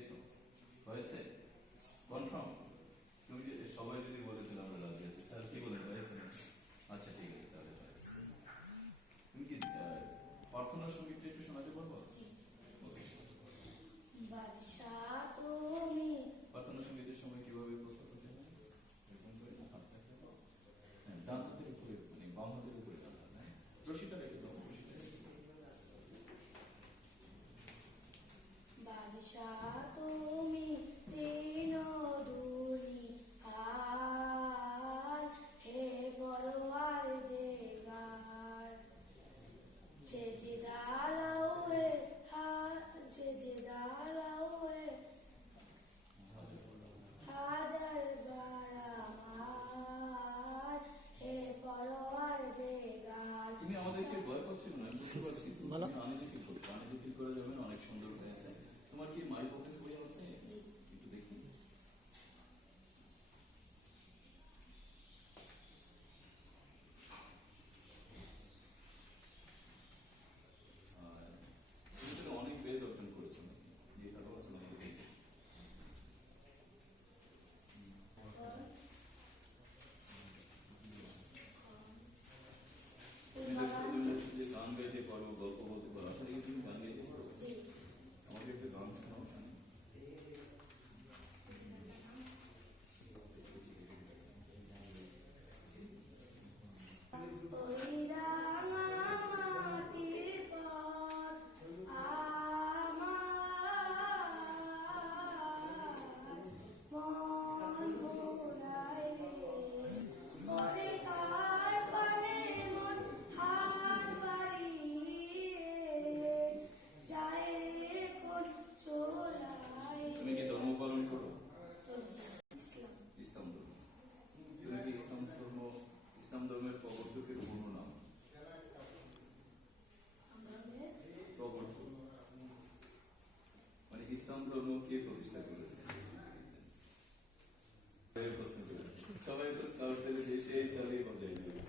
পেয়েছো? হয়েছে? কনফার্ম? তুমি সবাই যদি বলে দিলে আমরা রাজি আছি। স্যার কি বলেন, হয়েছে? আচ্ছা ঠিক আছে, তাহলে হয়েছে। তুমি কি প্রার্থনা সঙ্গীতটা একটু শোনাতে পারবো? ওকে। বাদশাহ তুমি প্রার্থনা সঙ্গীতের সময় কিভাবে প্রস্তুত হতে হয়? এরকম করে না, হাত রাখতে হবে। হ্যাঁ, ডান হাতের উপরে, মানে বাম হাতের উপরে ডান হাত, হ্যাঁ। রশিটা রেখে দাও, রশিটা রেখে দাও। বাদশাহ তুমি তিন দুনি আর হে পরওয়ার দেগার চেচে দাঁড়াও হে চেচে দাঁড়াও হে হাজার বার আমার হে পরওয়ার দেগার। তুমি আমাদেরকে ভয় পাচ্ছিল না, আমি বুঝতে পারছি। তুমি আনিজি ফিল করছো, আনিজি ফিল করে যাবেন, অনেক সুন্দর হয়েছে। তোমার কি মাই ভোকেস বই আছে? একটু দেখি। তুমি তো অনেক পেজ অর্জন করেছো নাকি? যে কারো আছে নাকি? যে গান গাইতে পারো, গল্প বলতে পারো, আসলে কি তুমি গান গাইতে পারো? আমাকে একটা গান শোনাও, শুনি। ওই রাঙা মাটির পথ আমার মন ভোলায় রে, ওরে কার পানে মন হাত বাড়িয়ে যায় রে কোন চোরায়। তুমি কি ধর্ম পালন করো? ইসলাম। ইসলাম ধর্ম। তুমি কি ইসলাম ধর্মের প্রবর্তকের পূর্ণ নাম? প্রবর্তক মানে ইসলাম ধর্ম কে প্রতিষ্ঠা করেছে? প্রশ্ন করেছে সবাই, তো স্কাউট থেকে দেশে তাহলেই বজায় নেবে।